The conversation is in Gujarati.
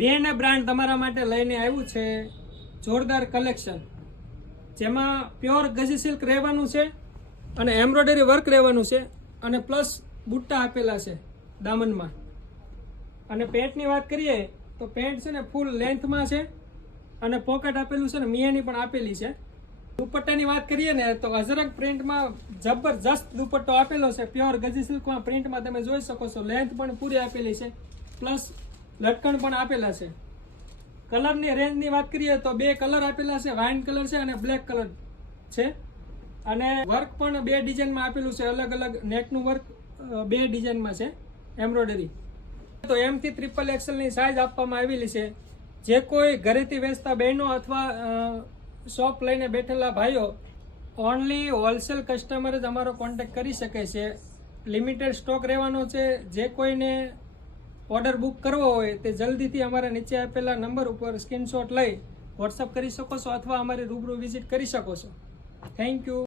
બે ને બ્રાન્ડ તમારા માટે લઈને આવ્યું છે જોરદાર કલેક્શન જેમાં પ્યોર ગજી સિલ્ક રહેવાનું છે અને એમ્બ્રોઇડરી વર્ક રહેવાનું છે અને પ્લસ બુટ્ટા આપેલા છે દામનમાં. અને પેન્ટની વાત કરીએ તો પેન્ટ છે ને ફૂલ લેન્થમાં છે અને પોકેટ આપેલું છે ને મિયાની પણ આપેલી છે. દુપટ્ટાની વાત કરીએ ને તો અજરક પ્રિન્ટમાં જબરજસ્ત દુપટ્ટો આપેલો છે. પ્યોર ગજી સિલ્કમાં પ્રિન્ટમાં તમે જોઈ શકો છો. લેન્થ પણ પૂરી આપેલી છે. પ્લસ લટકણ પણ આપેલા છે. કલરની રેન્જની વાત કરીએ તો બે કલર આપેલા છે વાઇન કલર છે અને બ્લેક કલર છે. અને વર્ક પણ બે ડિઝાઇનમાં આપેલું છે, અલગ અલગ નેકનું વર્ક બે ડિઝાઇનમાં છે એમ્બ્રોઇડરી તો એમથી ટ્રિપલ એક્સેલની સાઇઝ આપવામાં આવેલી છે. જે કોઈ ઘરેથી વેચતા બહેનો અથવા શોપ લઈને બેઠેલા ભાઈઓ ઓનલી હોલસેલ કસ્ટમર જ અમારો કોન્ટેક્ટ કરી શકે છે. લિમિટેડ સ્ટોક રહેવાનો છે. જે કોઈને ઓર્ડર બુક કરવો હોય તે જલ્દીથી અમારા નીચે આપેલા નંબર ઉપર સ્ક્રીનશોટ લઈ વોટ્સઅપ કરી શકો છો અથવા અમારી રૂબરૂ વિઝિટ કરી શકો છો. Thank you